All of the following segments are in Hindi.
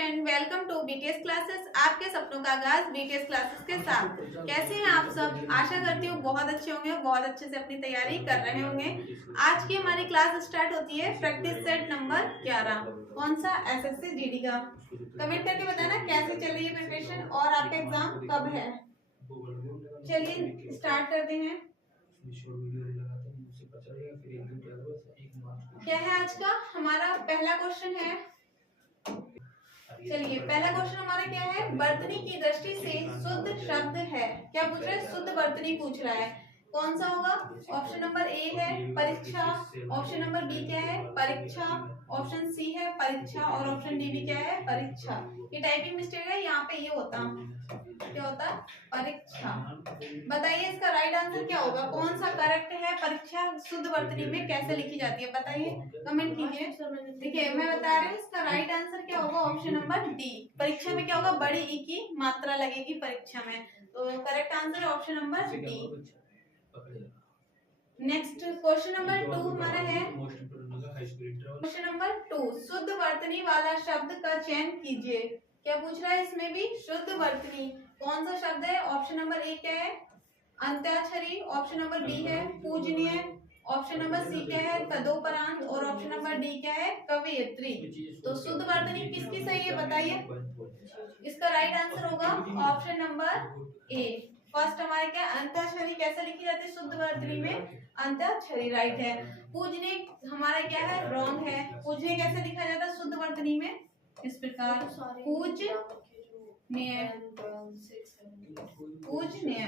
Student, welcome to BTS classes. आपके सपनों का आगाज बीटीएस क्लासेस के साथ। कैसे हैं आप सब? आशा करती हूँ बहुत अच्छे होंगे, बहुत अच्छे से अपनी तैयारी कर रहे होंगे। आज की हमारी क्लास स्टार्ट होती है प्रैक्टिस सेट नंबर 11। कौन सा? एसएससी जीडी का। कमेंट करके बताना कैसे चल रही है प्रिपरेशन और आपका एग्जाम कब है। चलिए स्टार्ट करते हैं। क्या है आज का हमारा पहला क्वेश्चन है। चलिए पहला क्वेश्चन हमारा क्या है? वर्तनी की दृष्टि से शुद्ध शब्द है। क्या पूछ रहा है? शुद्ध वर्तनी पूछ रहा है। कौन सा होगा? ऑप्शन नंबर ए है परीक्षा, ऑप्शन नंबर बी क्या है? परीक्षा, ऑप्शन सी है परीक्षा और ऑप्शन डी भी क्या है? परीक्षा। ये टाइपिंग मिस्टेक है, यहाँ पे ये होता क्या होता? परीक्षा। बताइए इसका राइट आंसर क्या होगा? कौन सा करेक्ट है? परीक्षा शुद्ध वर्तनी में कैसे लिखी जाती है बताइए, कमेंट कीजिए। देखिए मैं बता रही हूँ इसका राइट आंसर क्या होगा। Option number D. परीक्षा में क्या होगा? बड़ी ई की मात्रा लगेगी परीक्षा में, तो करेक्ट आंसर है option number D. Next question number 2 हमारा है। क्वेश्चन नंबर 2, शुद्ध वर्तनी वाला शब्द का चयन कीजिए। क्या पूछ रहा है इसमें भी? शुद्ध वर्तनी कौन सा शब्द है? ऑप्शन नंबर ए क्या है? अंत्याक्षरी, ऑप्शन नंबर बी है पूजनीय, ऑप्शन नंबर सी क्या है? तदोपरांत और ऑप्शन नंबर डी क्या है? कवयित्री। तो शुद्ध वर्तनी किसकी सही है बताइए। इसका राइट आंसर होगा ऑप्शन नंबर ए। फर्स्ट हमारे क्या? अंत्याक्षरी कैसे लिखी जाती है शुद्ध वर्तनी में? अंत्याक्षरी राइट है। पूजनीय हमारा क्या है? रॉन्ग है। पूजनीय कैसे लिखा जाता है शुद्ध वर्तनी में? इस प्रकार पूजनीय, पूजनीय।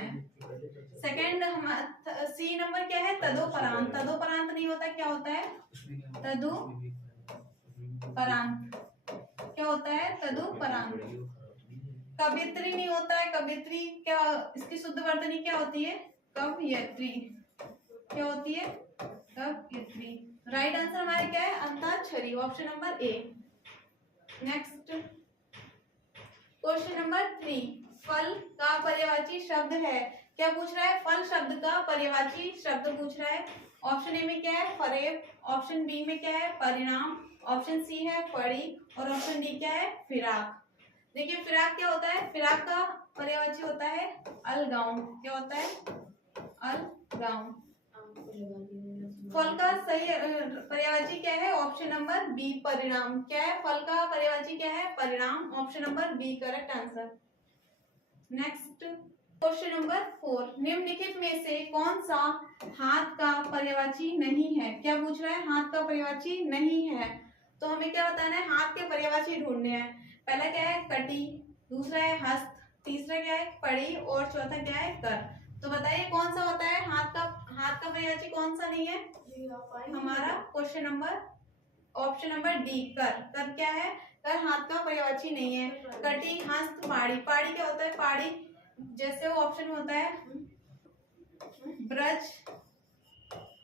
सेकंड सी नंबर क्या है? तदोपरांत। तदोपरांत नहीं होता, क्या होता है? तदुपरांत। क्या होता है? तदुपरांत। कवयित्री नहीं होता है। कवयित्री क्या? इसकी शुद्ध वर्तनी क्या होती है? कवयित्री। क्या होती है? कवयित्री। राइट आंसर हमारे क्या है? अंताक्षरी, ऑप्शन नंबर ए। नेक्स्ट क्वेश्चन नंबर 3, फल का पर्यायवाची शब्द है। क्या पूछ रहा है? फल शब्द का पर्यायवाची शब्द पूछ रहा है। ऑप्शन ए में क्या है? फरेब, ऑप्शन बी में क्या है? परिणाम, ऑप्शन सी है फड़ी और ऑप्शन डी क्या है? फिराक। देखिए फिराक क्या होता है? फिराक का पर्यायवाची होता है अलगाउं। क्या होता है? अलगाउं। फल का सही पर्यायवाची क्या है? ऑप्शन नंबर बी परिणाम। क्या है? फल का पर्यायवाची क्या है? परिणाम, option number B correct answer. Next question number 4, निम्नलिखित में से कौन सा हाथ का पर्यायवाची नहीं है। क्या पूछ रहा है? हाथ का पर्यायवाची नहीं है। तो हमें क्या बताना है? हाथ के पर्यायवाची ढूंढने हैं। पहला क्या है? कटी, दूसरा है हस्त, तीसरा क्या है? पड़ी और चौथा क्या है? कर। तो बताइए कौन सा होता है हाथ का पर्यायवाची कौन सा नहीं है? हमारा question number option number D कर। कर क्या है? कर हाथ का पर्यायवाची नहीं है। कटी, हस्त, पाड़ी। पाड़ी क्या होता है? पाड़ी जैसे वो ऑप्शन होता है ब्रज,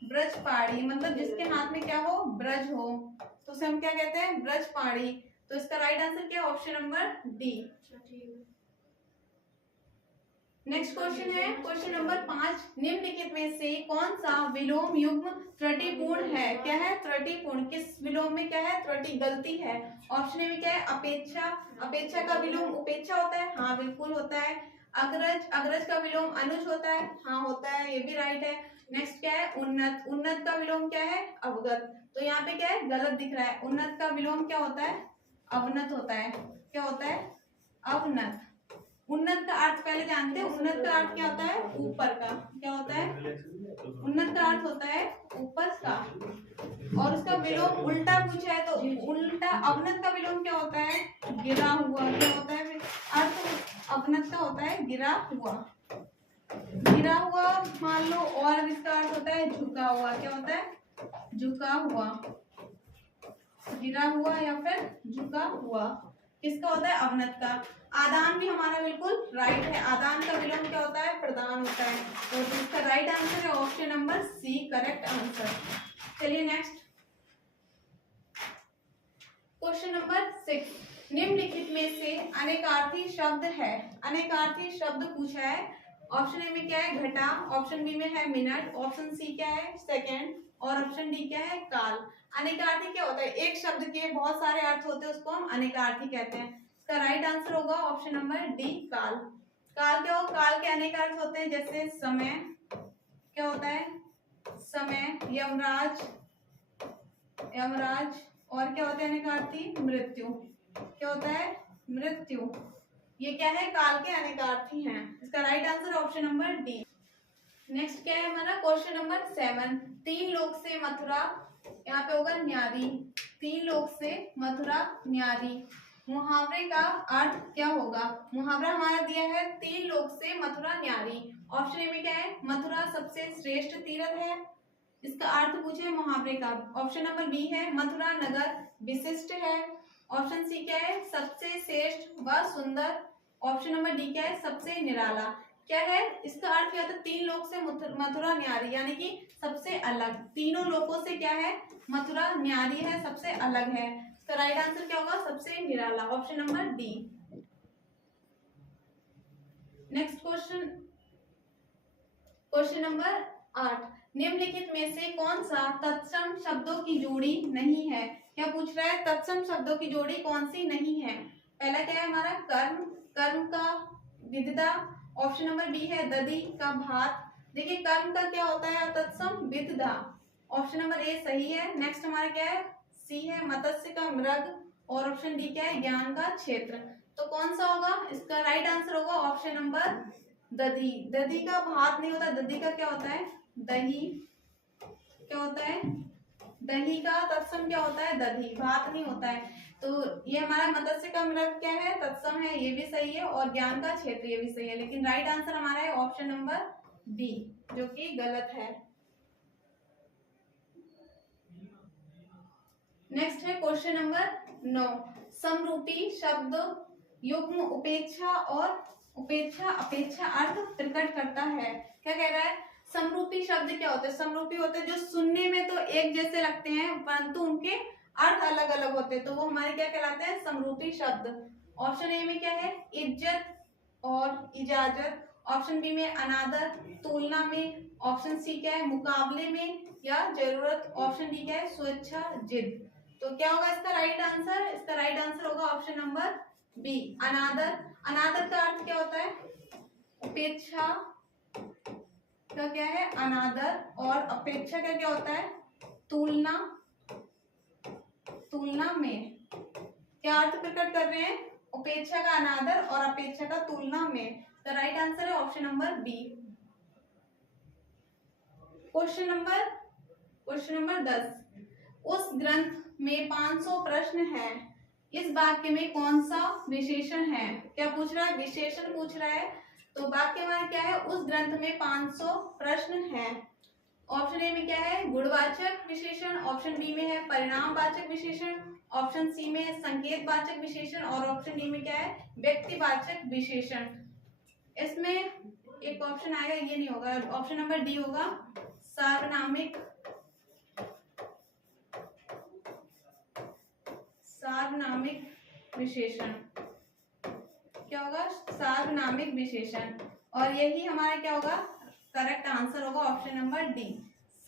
ब्रज पाड़ी, मतलब जिसके हाथ में क्या हो? ब्रज हो, तो उसे हम क्या कहते हैं? ब्रज पाड़ी। तो इसका राइट आंसर क्या है? Option number D. Next question है क्वेश्चन नंबर 5, निम्नलिखित में से कौन सा विलोम युग्म त्रुटिपूर्ण है। क्या है? त्रुटिपूर्ण। किस विलोम में क्या है? त्रुटि, गलती है। ऑप्शन ए में क्या है? अपेक्षा। अपेक्षा का विलोम उपेक्षा होता है। हाँ बिल्कुल होता है। अग्रज, अग्रज का विलोम अनुज होता है। हाँ होता है, ये भी राइट है। नेक्स्ट क्या है? उन्नत, उन्नत का विलोम क्या है? अवगत। तो यहाँ पे क्या है? गलत दिख रहा है। उन्नत का विलोम क्या होता है? अवनत होता है। क्या होता है? अवनत। उन्नत का अर्थ पहले जानते हैं। उन्नत का अर्थ क्या होता है? ऊपर का। क्या होता है? उन्नत का अर्थ होता है ऊपर का। और उसका विलोम उल्टा पूछा है तो उल्टा। अवनत का विलोम क्या होता है? गिरा हुआ। क्या होता है? अर्थ अवनत का होता है गिरा हुआ। गिरा हुआ मान लो, और इसका अर्थ होता है झुका हुआ। क्या होता है? झुका हुआ, गिरा हुआ या फिर झुका हुआ। किसका होता है? अवनत का। आदान भी हमारा बिल्कुल राइट है। आदान का विलोम क्या होता है? प्रदान होता है। तो इसका राइट आंसर है option number C correct answer. चलिए नेक्स्ट क्वेश्चन नंबर 6, निम्नलिखित में से अनेकार्थी शब्द है। अनेकार्थी शब्द पूछा है। ऑप्शन ए में क्या है? घटा, ऑप्शन बी में है मिनट, ऑप्शन सी क्या है? सेकंड और ऑप्शन डी क्या है, काल। अनेकार्थी क्या होता है, एक शब्द के बहुत सारे अर्थ होते हैं, उसको हम अनेकार्थी कहते हैं। इसका राइट आंसर होगा ऑप्शन नंबर डी, काल। काल क्या हो, काल के अनेक अर्थ होते हैं, जैसे समय क्या होता है, समय, यमराज, यमराज, और क्या होते हैं अनेकार्थी, मृत्यु, क्या होता है, मृत्यु। ये क्या है, काल के अनेकार्थी हैं। इसका right answer option number D. Next क्या है हमारा क्वेश्चन नंबर 7, 3 लोक से मथुरा, यहाँ पे होगा न्यारी, 3 लोक से मथुरा न्यारी, मुहावरे का अर्थ क्या होगा। मुहावरा हमारा दिया है 3 लोक से मथुरा न्यारी। ऑप्शन ए में क्या है, मथुरा सबसे श्रेष्ठ तीर्थ है, इसका अर्थ पूछे मुहावरे का। ऑप्शन नंबर बी है, मथुरा नगर विशिष्ट है। ऑप्शन सी क्या है, सबसे श्रेष्ठ व सुंदर। ऑप्शन नंबर डी क्या है, सबसे निराला। क्या है इसका अर्थ, क्या होता है, 3 लोक से मथुरा न्यारी, यानी कि सबसे अलग, तीनों लोकों से क्या है, मथुरा न्यारी है, सबसे अलग है। इसका राइट आंसर क्या होगा, सबसे निराला, option number D. Next question, question number 8, निम्नलिखित में से कौन सा तत्सम शब्दों की जोड़ी नहीं है। क्या पूछ रहा है, तत्सम शब्दों की जोड़ी कौन सी नहीं है। पहला क्या है हमारा, कर्म, कर्म का विदिता। ऑप्शन नंबर बी है दधि का भात। देखिए कर्म का क्या होता है तत्सम, विदिता। ऑप्शन नंबर ए सही है। नेक्स्ट हमारा क्या है, सी है मत्स्य का मृग, और ऑप्शन डी क्या है, ज्ञान का क्षेत्र। तो कौन सा होगा, इसका राइट आंसर होगा ऑप्शन नंबर दधि। दधि का भात नहीं होता, दधि का क्या होता है, दही, क्या होता है, दही का तत्सम क्या होता है, दधि, भात नहीं होता है। तो ये हमारा मत्स्य का मृग क्या है, तत्सम है, ये भी सही है, और ज्ञान का क्षेत्र ये भी सही है, लेकिन राइट आंसर हमारा है ऑप्शन नंबर बी, जो कि गलत है। नेक्स्ट है क्वेश्चन नंबर 9, समरूपी शब्द युग्म उपेक्षा और उपेक्षा अपेक्षा अर्थ प्रकट करता है। क्या कह रहा है, समरूपी शब्द क्या होते हैं, समरूपी होते हैं जो सुनने में तो एक जैसे लगते हैं परंतु उनके अर्थ अलग अलग होते हैं, तो वो हमारे क्या कहलाते हैं, समरूपी शब्द। ऑप्शन ए में क्या है, इज्जत और इजाजत। ऑप्शन बी में अनादर, तुलना में। ऑप्शन सी क्या है, मुकाबले में या जरूरत। ऑप्शन डी क्या है, स्वेच्छा, जिद। तो क्या होगा इसका राइट आंसर, इसका राइट आंसर होगा ऑप्शन नंबर बी, अनादर। अनादर का अर्थ क्या होता है, उपेक्षा का क्या है, अनादर, और अपेक्षा का क्या होता है, तुलना, तुलना में। क्या अर्थ प्रकट कर रहे हैं, उपेक्षा का अनादर और अपेक्षा का तुलना में। तो राइट आंसर है option number B. Question number 10, उस ग्रंथ में 500 प्रश्न हैं, इस वाक्य में कौन सा विशेषण है। क्या पूछ रहा है, विशेषण पूछ रहा है। तो वाक्य में क्या है, उस ग्रंथ में 500 प्रश्न हैं। ऑप्शन ए में क्या है, गुणवाचक विशेषण। ऑप्शन बी में है परिणामवाचक विशेषण। ऑप्शन सी में है संकेतवाचक विशेषण, और ऑप्शन डी में क्या है, व्यक्तिवाचक विशेषण। इसमें एक ऑप्शन आएगा, ये नहीं होगा, ऑप्शन नंबर डी होगा, सार्वनामिक, सार्वनामिक विशेषण। क्या होगा, सार्वनामिक विशेषण, और यही हमारा क्या होगा, करेक्ट आंसर होगा ऑप्शन नंबर डी,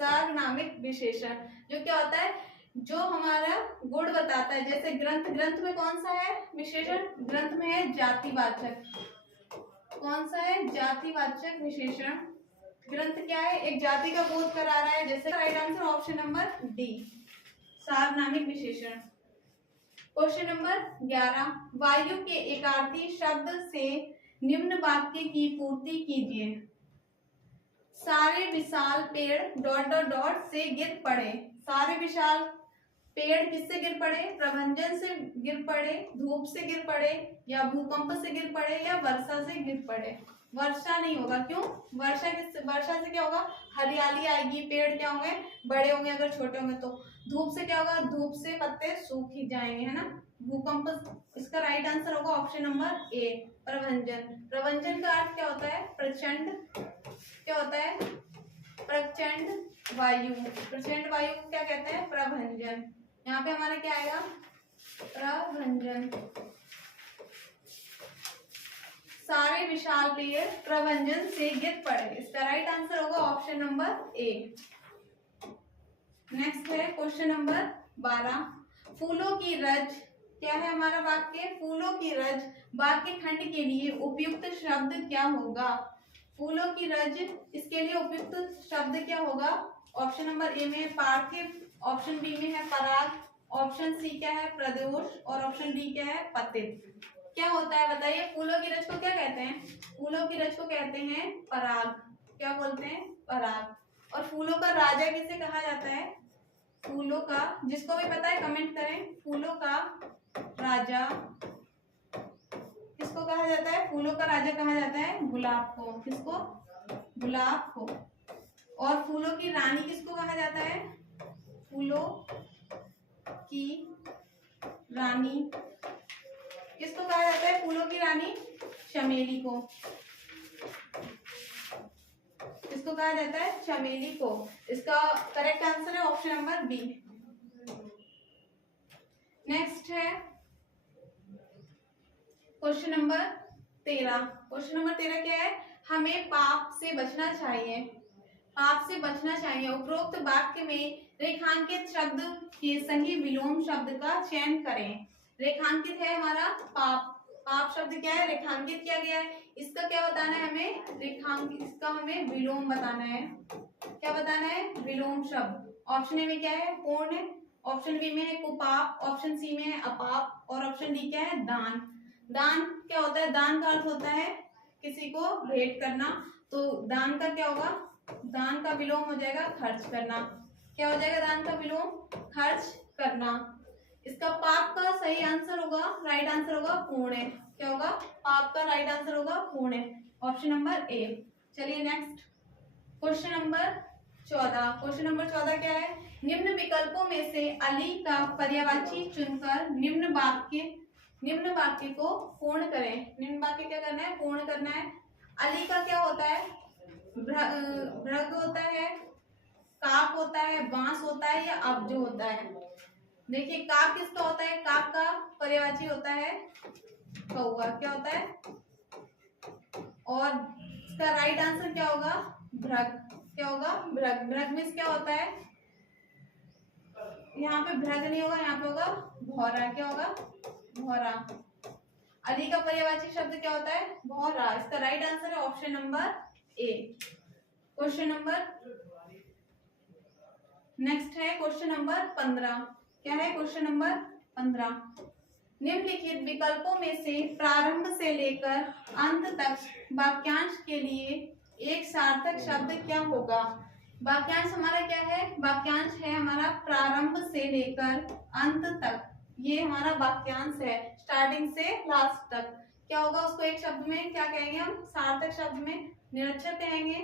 सार्वनामिक विशेषण। जो क्या होता है, जो हमारा गुण बताता है, जैसे ग्रंथ, ग्रंथ में कौन सा है विशेषण, ग्रंथ में है जातिवाचक। कौन सा है, जातिवाचक विशेषण। ग्रंथ क्या है, एक जाति का बोध करा रहा है, जैसे right answer option number D, सार्वनामिक विशेषण। क्वेश्चन नंबर 11, वायु के एकार्थी शब्द से निम्न वाक्य की पूर्ति कीजिए। सारे विशाल पेड़ डॉट डॉट डॉट से गिर पड़े। सारे विशाल पेड़ किससे गिर पड़े, प्रभंजन से गिर पड़े, धूप से गिर पड़े, या भूकंप से गिर पड़े, या वर्षा से गिर पड़े। वर्षा नहीं होगा, क्यों, वर्षा से क्या होगा, हरियाली आएगी, पेड़ क्या होंगे, बड़े होंगे, अगर छोटे होंगे तो। धूप से क्या होगा, धूप से पत्ते सूख ही जाएंगे, है ना। भूकंप, इसका राइट आंसर होगा ऑप्शन नंबर ए, प्रभंजन। प्रभंजन का अर्थ क्या होता है, प्रचंड, क्या होता है, प्रचंड वायु। प्रचंड वायु को क्या कहते हैं, प्रभंजन। यहाँ पे हमारा क्या आएगा, प्रभंजन। सारे विशाल पेड़ प्रभंजन से गिर पड़े, इसका राइट आंसर होगा ऑप्शन नंबर ए। नेक्स्ट है क्वेश्चन नंबर 12। फूलों की रज, क्या है हमारा वाक्य? फूलों की रज वाक्य खंड के लिए उपयुक्त शब्द क्या होगा? फूलों की रज, इसके लिए उपयुक्त शब्द क्या होगा? ऑप्शन नंबर ए में है पार्थिव, ऑप्शन बी में है पराग, ऑप्शन सी क्या है प्रदोष, और ऑप्शन डी क्या है पतित। क्या होता है बताइए? फूलों की रज को क्या कहते हैं? फूलों की रज को कहते हैं पराग। क्या बोलते हैं? पराग। और फूलों का राजा किसे कहा जाता है? फूलों का, जिसको भी पता है कमेंट करें। फूलों का राजा किसको कहा जाता है? फूलों का राजा कहा जाता है गुलाब को। किसको? गुलाब को। और फूलों की रानी किसको कहा जाता है? फूलों की रानी किसको कहा जाता है? फूलों की रानी चमेली को। किसको कहा जाता है? चमेली को। इसका करेक्ट आंसर है ऑप्शन नंबर बी। नेक्स्ट है क्वेश्चन नंबर 13। क्वेश्चन नंबर 13 क्या है? हमें पाप से बचना चाहिए। पाप से बचना चाहिए। उपरोक्त वाक्य में रेखांकित शब्द के सही विलोम शब्द का चयन करें। रेखांकित है हमारा पाप। पाप शब्द क्या है? रेखांकित किया गया है। इसका क्या बताना है हमें? रेखांकित। इसका हमें विलोम बताना है। क्या बताना है? विलोम शब्द। ऑप्शन ए में क्या है? पूर्ण, ऑप्शन बी में है कुपाप, ऑप्शन सी में है अपाप, और ऑप्शन डी क्या है? दान। दान क्या होता है? दान का अर्थ होता है किसी को भेंट करना। तो दान का क्या होगा? दान का विलोम हो जाएगा खर्च करना। क्या हो जाएगा? दान का विलोम खर्च करना। इसका पाप का सही आंसर होगा, राइट आंसर होगा पुण्य। क्या होगा? पाप का राइट आंसर होगा पुण्य, ऑप्शन नंबर ए। चलिए next question number 14। Question number 14 क्या है? निम्न विकल्पों में से अली का पर्यायवाची चुनकर निम्न वाक्य को पूर्ण करें। निम्न वाक्य क्या करना है? पूर्ण करना है। अली का क्या होता है? भ्रग होता है, काप होता है, बांस होता है, या अब्ज होता है? देखिए काप किसका होता है? काप का पर्यायवाची होता है कौवा। क्या होता है? और इसका राइट आंसर क्या होगा? भ्रग। क्या होगा? भ्रग। भ्रग में क्या होता है? यहाँ पे भ्रग नहीं होगा, यहाँ पे होगा भौरा। क्या होगा? भौरा। अली का पर्यायवाची शब्द क्या होता है? भौरा। इसका राइट आंसर है ऑप्शन नंबर ए। क्वेश्चन नंबर नेक्स्ट है क्वेश्चन नंबर 15। क्या है? Question number 15। निम्नलिखित विकल्पों में से प्रारंभ से लेकर अंत तक वाक्यांश के लिए एक सार्थक शब्द क्या होगा? वाक्यांश हमारा क्या है? वाक्यांश है हमारा प्रारंभ से लेकर अंत तक। ये हमारा वाक्यांश है, स्टार्टिंग से लास्ट तक। क्या होगा? उसको एक शब्द में क्या कहेंगे हम? सार्थक शब्द में निरक्षर कहेंगे,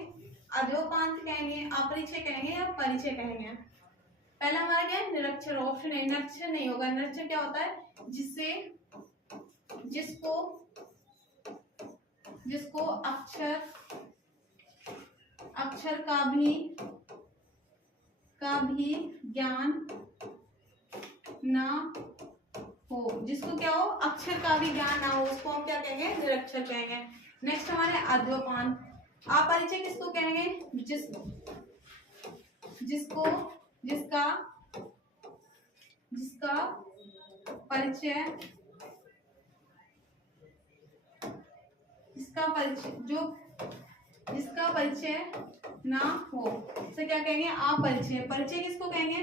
अध्योपांत कहेंगे, अपरिचय कहेंगे, या परिचय कहेंगे। पहला हमारा क्या है? निरक्षर। Option A. निरक्षर नहीं होगा। निरक्षर क्या होता है? जिसको अक्षर का भी ज्ञान ना हो। जिसको क्या हो? अक्षर का भी ज्ञान ना हो, उसको हम क्या कहेंगे? निरक्षर कहेंगे। नेक्स्ट हमारे अध्योपान। अपरिचय किसको कहेंगे? जिसका परिचय ना हो, इसे क्या कहेंगे? अपरिचय। परिचय किसको कहेंगे?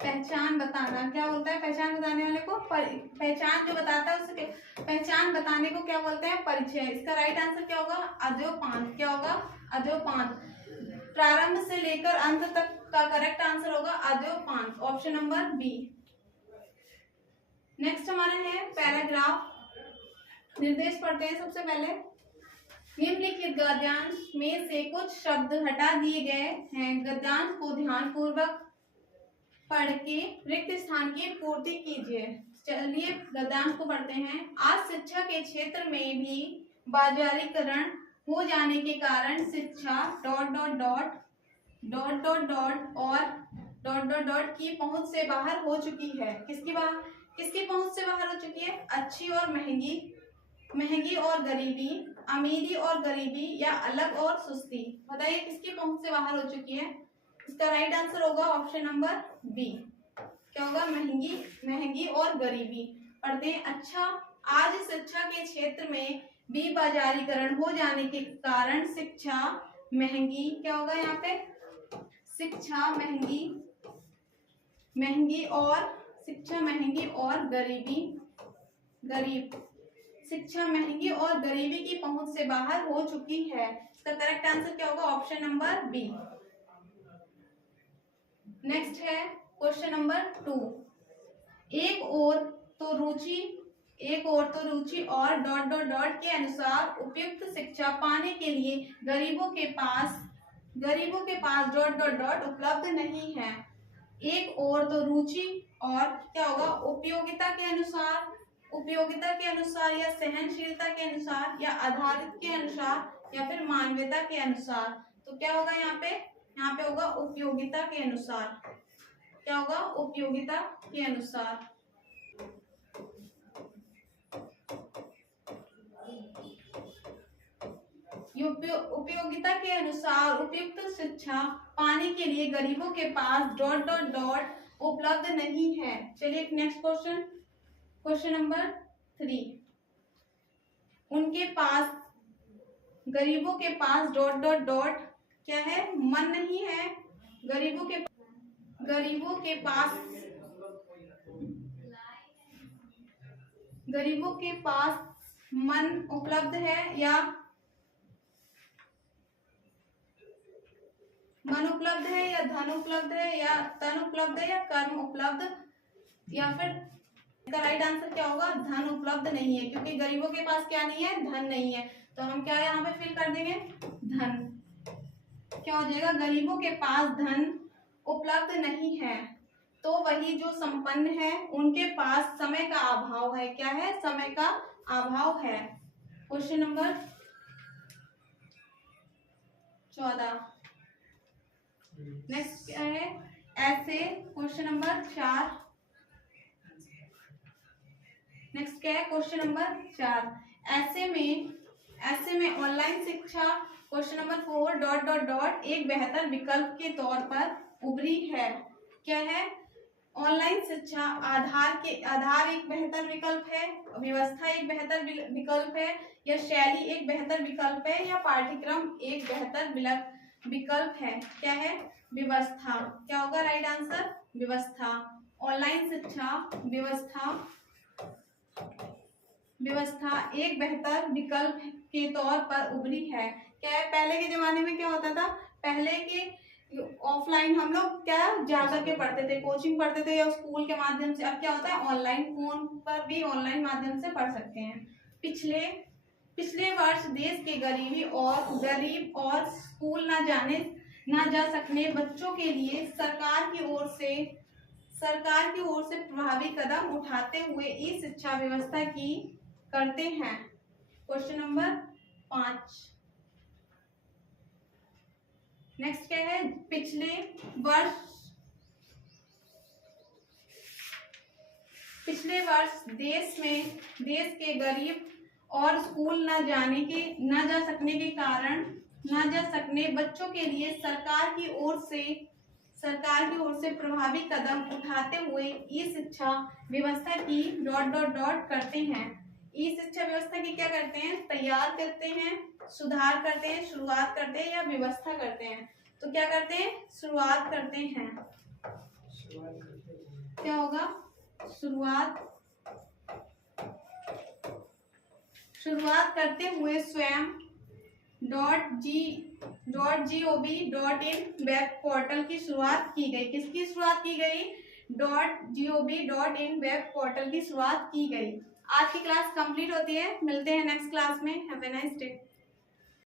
पहचान बताना। क्या बोलता है? पहचान बताने वाले को पहचान जो बताता है उससे पहचान बताने को क्या बोलते हैं? परिचय। इसका राइट आंसर क्या होगा? अध्योपांत। क्या होगा? अध्योपांत। प्रारंभ से लेकर अंत तक का करेक्ट आंसर होगा अध्योपांत, ऑप्शन नंबर बी। नेक्स्ट हमारा है पैराग्राफ। निर्देश पढ़ते हैं सबसे पहले। निम्नलिखित गद्यांश में से कुछ शब्द हटा दिए गए हैं। गद्यांश को ध्यानपूर्वक पढ़ के रिक्त स्थान की पूर्ति कीजिए। चलिए गद्यांश को पढ़ते हैं। आज शिक्षा के क्षेत्र में भी बाजारीकरण हो जाने के कारण शिक्षा ... और ... की पहुंच से बाहर हो चुकी है। किसकी पहुंच से बाहर हो चुकी है? अच्छी और महंगी महंगी और गरीबी, अमीरी और गरीबी, या अलग और सुस्ती। बताइए किसकी पहुंच से बाहर हो चुकी है? इसका राइट आंसर होगा ऑप्शन नंबर बी। क्या होगा? महंगी और गरीबी। पढ़ते हैं। अच्छा, आज शिक्षा के क्षेत्र में बाजारीकरण हो जाने के कारण शिक्षा महंगी, क्या होगा यहाँ पे? शिक्षा महंगी और शिक्षा महंगी और गरीबी की पहुंच से बाहर हो चुकी है। इसका करेक्ट आंसर क्या होगा? Option number B. नेक्स्ट है क्वेश्चन नंबर 2। एक और तो रुचि और ... के अनुसार उपयुक्त शिक्षा पाने के लिए गरीबों के पास ... उपलब्ध नहीं है। एक और तो रुचि और क्या होगा? उपयोगिता के अनुसार, या सहनशीलता के अनुसार, या आधारित के अनुसार, या फिर मानवीयता के अनुसार। तो क्या होगा यहाँ पे? यहाँ पे होगा उपयोगिता के अनुसार। क्या होगा? उपयोगिता के अनुसार। उपयोगिता के अनुसार उपयुक्त शिक्षा पाने के लिए गरीबों के पास ... उपलब्ध नहीं है। चलिए नेक्स्ट क्वेश्चन नंबर 3। उनके पास, गरीबों के पास ... क्या है? मन नहीं है। गरीबों के पास मन उपलब्ध है, या मन उपलब्ध है, या धन उपलब्ध है, या तन उपलब्ध है, या कर्म उपलब्ध, या फिर इसका राइट आंसर क्या होगा? धन उपलब्ध नहीं है, क्योंकि गरीबों के पास क्या नहीं है? धन नहीं है। तो हम क्या यहाँ पे फिल कर देंगे? धन। क्या हो जाएगा? गरीबों के पास धन उपलब्ध नहीं है, तो वही जो संपन्न है उनके पास समय का अभाव है। क्या है? समय का अभाव है। Question number 14। नेक्स्ट क्या है? ऐसे क्वेश्चन नंबर 4। नेक्स्ट क्या है? Question number 4। ऐसे में ऑनलाइन शिक्षा क्वेश्चन नंबर 4 ... एक बेहतर विकल्प के तौर पर उभरी है। क्या है? ऑनलाइन शिक्षा आधार एक बेहतर विकल्प है, व्यवस्था एक बेहतर विकल्प है, या शैली एक बेहतर विकल्प है, या पाठ्यक्रम एक बेहतर विकल्प है। क्या है? व्यवस्था। क्या होगा राइट आंसर? व्यवस्था। ऑनलाइन शिक्षा व्यवस्था एक बेहतर विकल्प के तौर पर उभरी है। क्या है? पहले के जमाने में क्या होता था? पहले के ऑफलाइन हम लोग क्या जाकर के पढ़ते थे, कोचिंग पढ़ते थे, या स्कूल के माध्यम से। अब क्या होता है? ऑनलाइन, फोन पर भी ऑनलाइन माध्यम से पढ़ सकते हैं। पिछले वर्ष देश के गरीब और स्कूल ना जा सकने बच्चों के लिए सरकार की ओर से प्रभावी कदम उठाते हुए ई शिक्षा व्यवस्था की करते हैं। Question number 5। नेक्स्ट क्या है? पिछले वर्ष देश के गरीब और स्कूल न जा सकने बच्चों के लिए सरकार की ओर से प्रभावी कदम उठाते हुए ई शिक्षा व्यवस्था की ... करते हैं। ई शिक्षा व्यवस्था की क्या करते हैं? तैयार करते हैं, सुधार करते हैं, शुरुआत करते हैं, या व्यवस्था करते हैं। तो क्या करते हैं? शुरुआत करते हैं। क्या होगा? शुरुआत करते हुए स्वयं .gov.in वेब पोर्टल की शुरुआत की गई। किसकी शुरुआत की गई? .gov.in वेब पोर्टल की शुरुआत की गई। आज की क्लास कंप्लीट होती है। मिलते हैं नेक्स्ट क्लास में। Have a nice day.